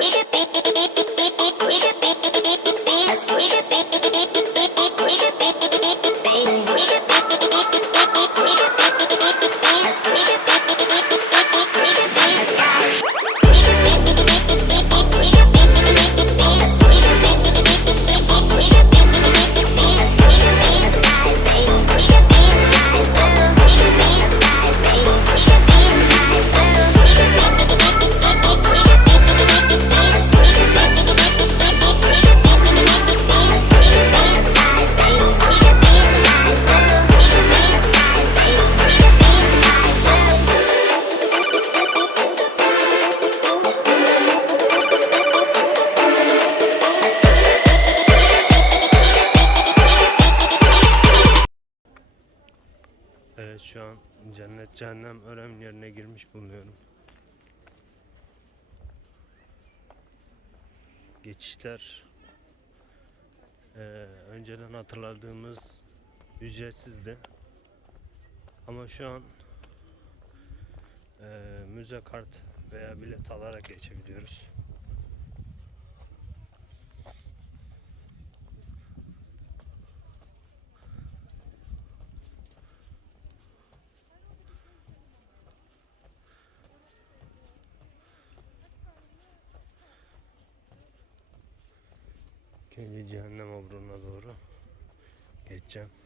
どどどどど。Önceden hatırladığımız ücretsizdi. Ama şu an eee, müze kart veya bilet alarak geçebiliyoruz. Ciao.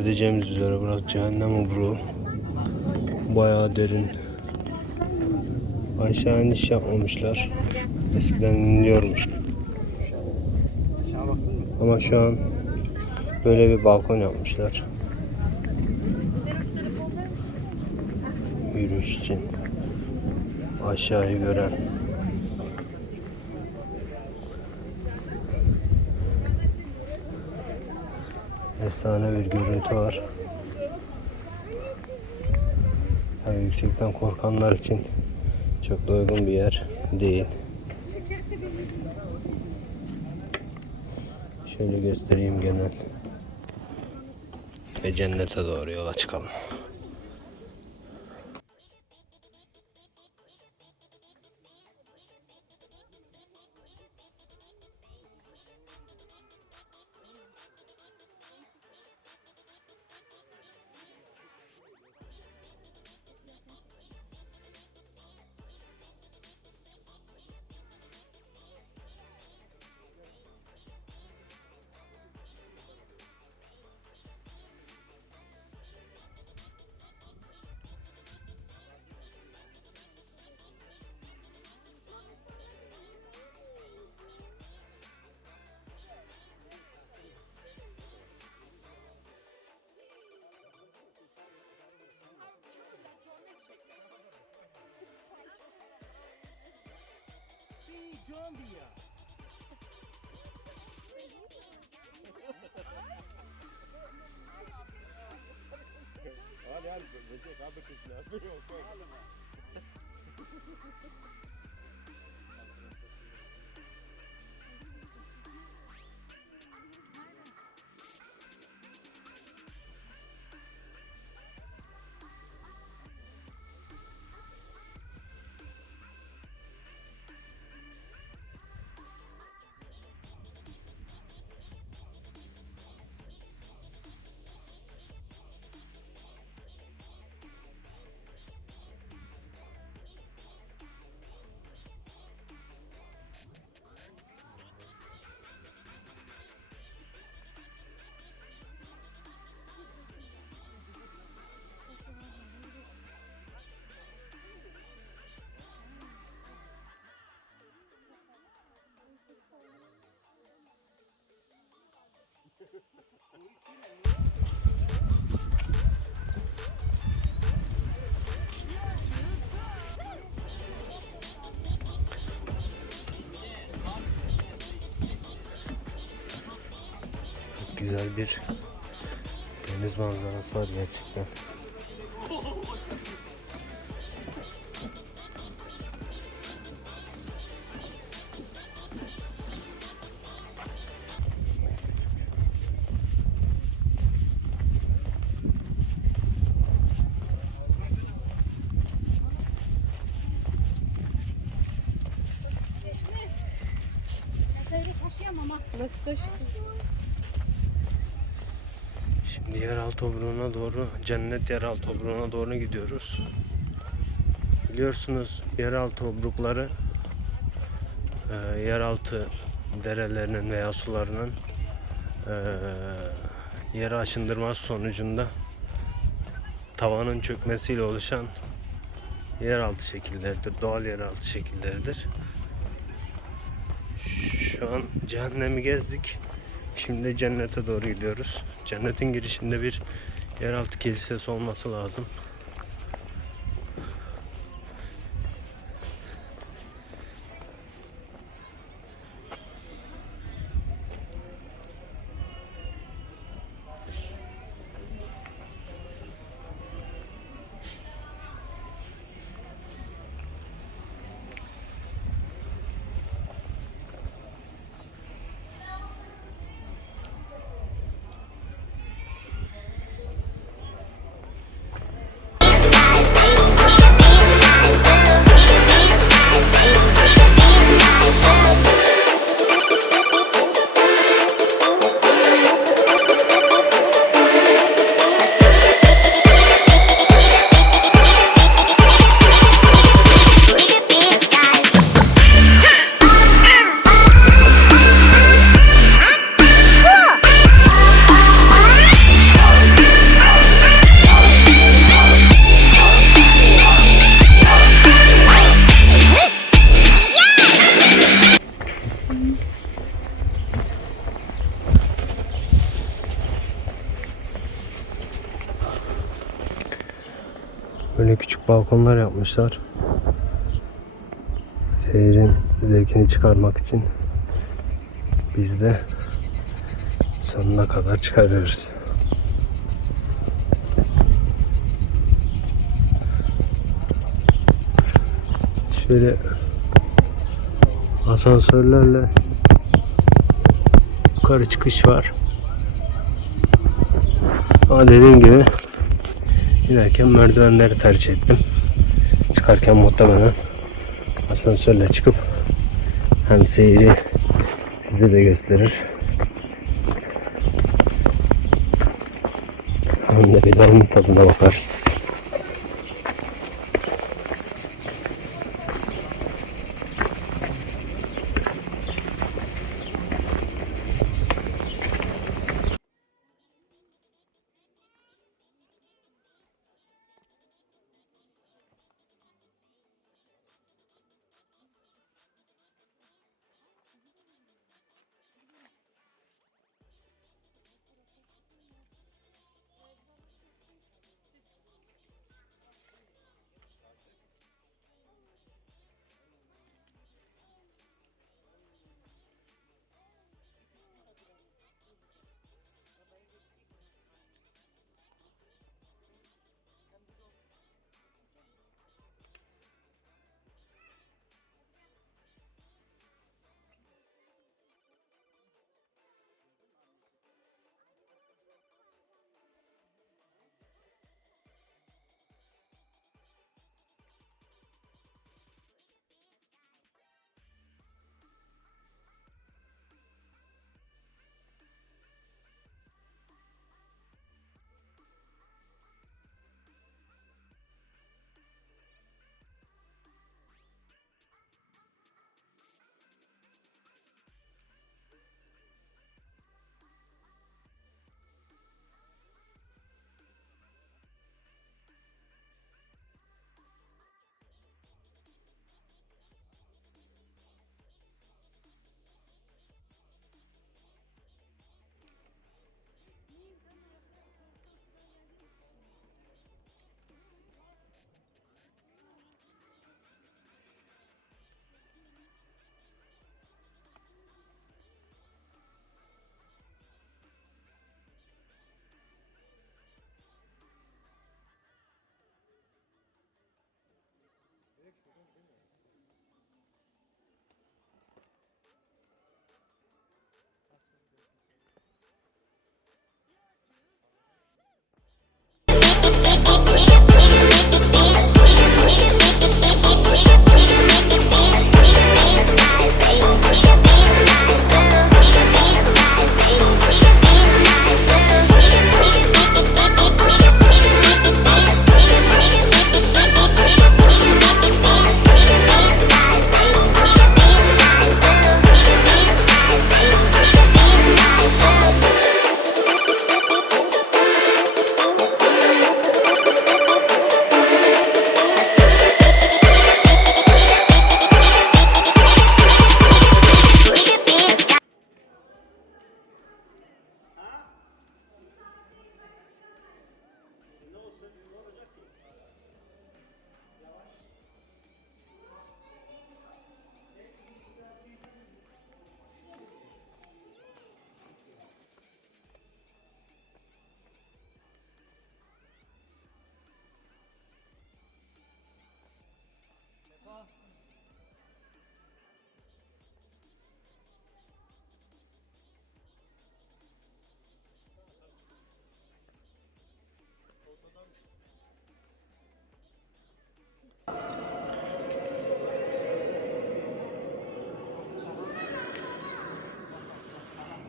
Edeceğimiz üzere burası cehennem obruğu. Bayağı derin. Aşağı iniş yapmamışlar. Eskiden iniliyormuş. Ama şu an böyle bir balkon yapmışlar. Yürüyüş için. Aşağıyı gören. Efsane bir görüntü var. Tabii yüksekten korkanlar için çok da uygun bir yer değil. Şöyle göstereyim genel. Ve cennete doğru yola çıkalım. Colombia. Olha, olha, você acaba com esse lado. Güzel bir deniz manzarası var gerçekten. Öyle taşıyamam ha. Burası taşısın. Şimdi yeraltı obruğuna doğru, cennet yeraltı obruğuna doğru gidiyoruz. Biliyorsunuz yeraltı obrukları e, yeraltı derelerinin veya sularının e, yere aşındırması sonucunda tavanın çökmesiyle oluşan yeraltı şekilleridir. Doğal yeraltı şekilleridir. Şu an cehennemi gezdik. Şimdi cennete doğru gidiyoruz. Cennetin girişinde bir yeraltı kilisesi olması lazım. Balkonlar yapmışlar. Seyrin zevkini çıkarmak için biz de sonuna kadar çıkarıyoruz. Şöyle asansörlerle yukarı çıkış var. Ama dediğim gibi Giderken merdivenleri tercih ettim. Çıkarken muhtemelen asansörle çıkıp hem seyri size de gösterir. Hem de bir tadına bakarız.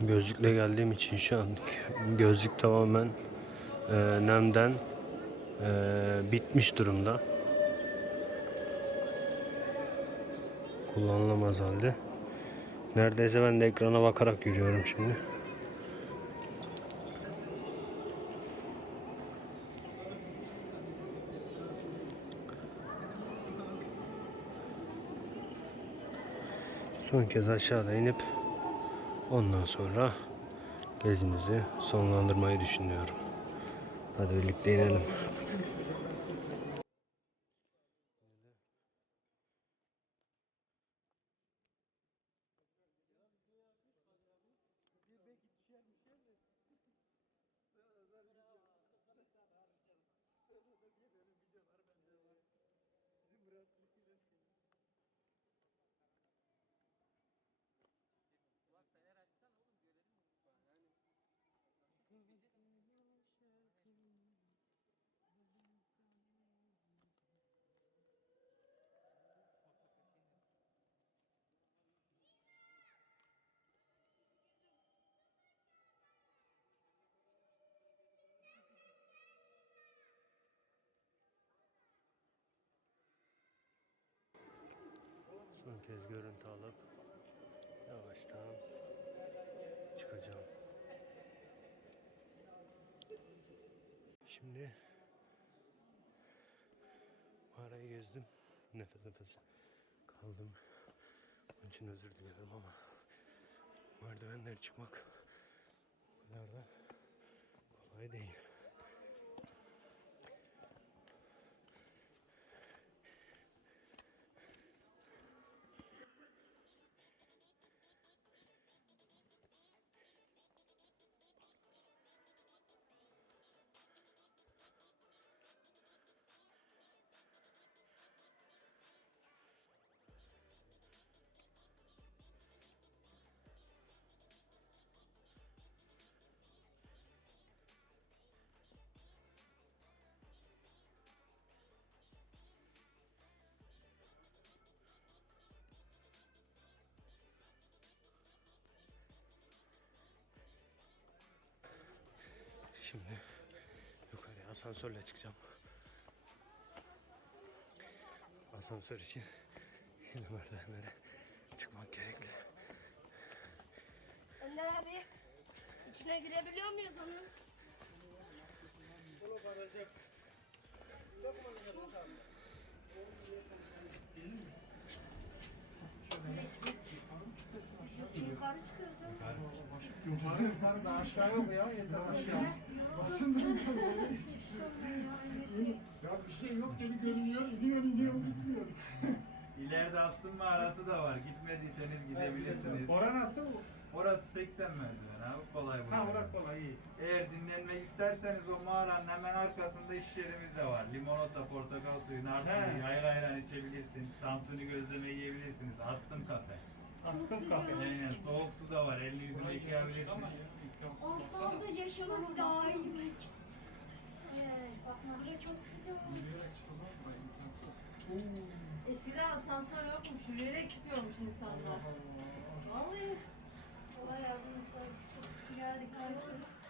Gözlükle geldiğim için şu an gözlük tamamen e, nemden e, bitmiş durumda. Kullanılamaz halde. Neredeyse ben de ekrana bakarak yürüyorum şimdi. Son kez aşağıda inip ondan sonra gezimizi sonlandırmayı düşünüyorum. Hadi birlikte inelim. Son kez görüntü alıp yavaştan çıkacağım. Şimdi mağarayı gezdim. Nefes nefes kaldım. Onun için özür dilerim ama merdivenleri çıkmak o kadar da kolay değil. Asansörle çıkacağım. Asansör için yine merdivenlere çıkmak gerekli. Önder abi içine girebiliyor muyuz onun? Yukarı çıkıyoruz. Yukarı yukarı da aşağı yok ya yeter aşağı. Basın Ya bir şey yok gibi görünüyor, gidiyor, gidiyor, gidiyor. İleride Astım mağarası da var. Gitmediyseniz gidebilirsiniz. Ora nasıl? Orası 80 merdiven abi. Kolay bu. Ha ora kolay iyi. Eğer dinlenmek isterseniz o mağaranın hemen arkasında iş yerimiz de var. Limonata, portakal suyu, nar suyu, yayla ayran içebilirsin. Tantuni gözleme yiyebilirsiniz. Astım kafe. Askım kafe. Aynen. Soğuk su da var. Elini yüzünü yıkayabilirsin. Ortalıkta yaşamak daha iyi. Evet, bak buraya çok güzel. Eskiden asansör yokmuş. Yürüyerek çıkıyormuş insanlar. Vallahi. Allah yardım etsin. Geldik karşıya.